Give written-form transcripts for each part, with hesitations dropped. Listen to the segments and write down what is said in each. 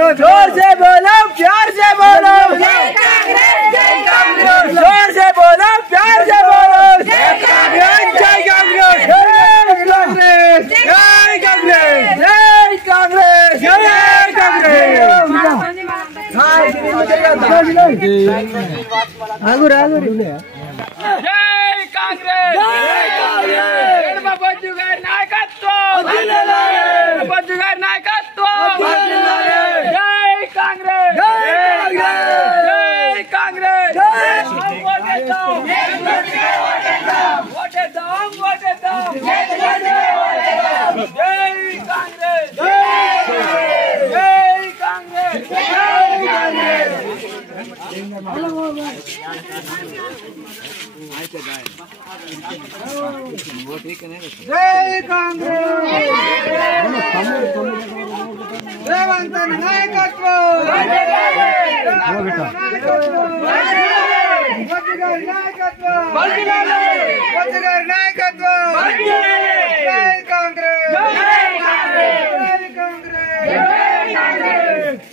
जोर से बोलो, प्यार से बोलो, जय कांग्रेस, जय कांग्रेस। जोर से बोलो, प्यार से बोलो, जय कांग्रेस, जय कांग्रेस, जय कांग्रेस, जय कांग्रेस, जय कांग्रेस, जय कांग्रेस। आगु रागु जय कांग्रेस, जय कांग्रेस। बच्चू गारी नायकत्व, बच्चू गारी नायकत्व, जय कांग्रेस, जय कांग्रेस, जय రేవంత్ నాయకత్వం, జై కాంగ్రెస్,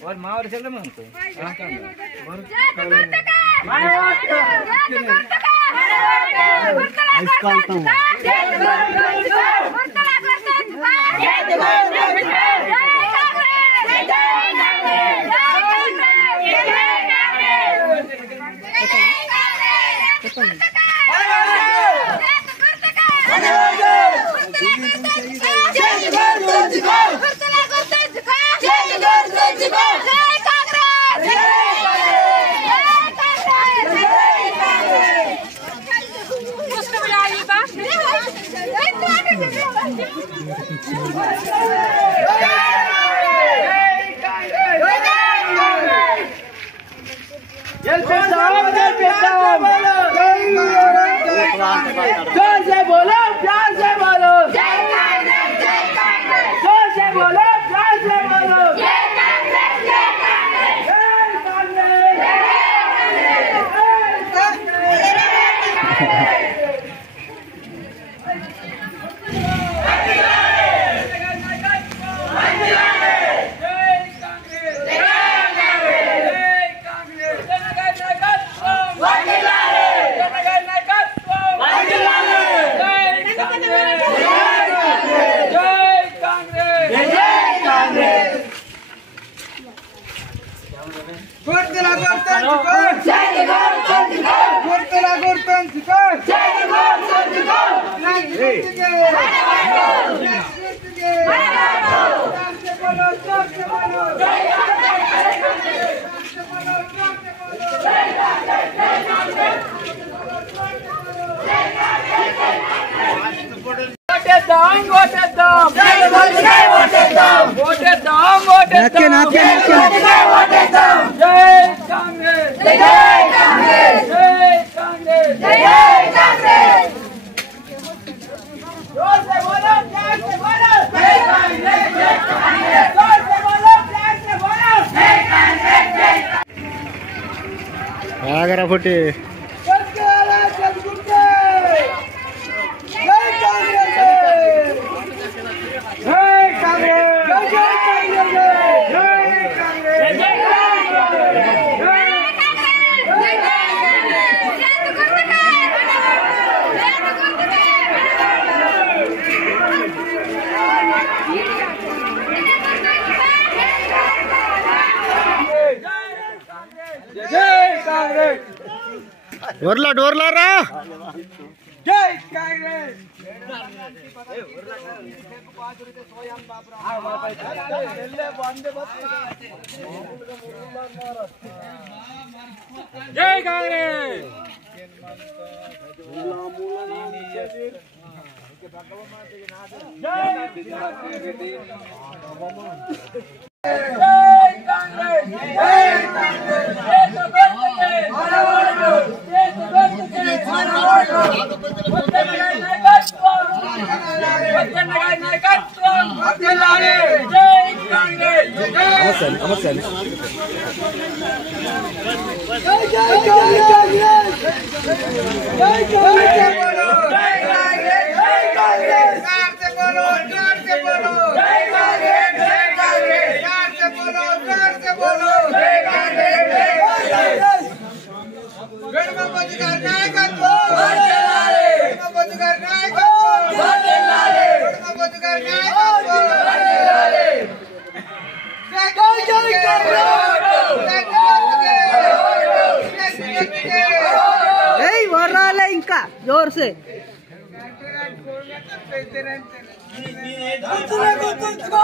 और मावर चल रहे हैं जोर से बोलो, प्यार से बोलो, जय कांग्रेस, जय कांग्रेस। जोर से बोलो, प्यार से बोलो, जय कांग्रेस, जय कांग्रेस, जय कांग्रेस, आगरा फुटी डोरला डोरला रा जय कांग्रेस जय कांग्रेस बोलो ఇంకా జోర్ సే గుర్తుల గుర్తుంచుకో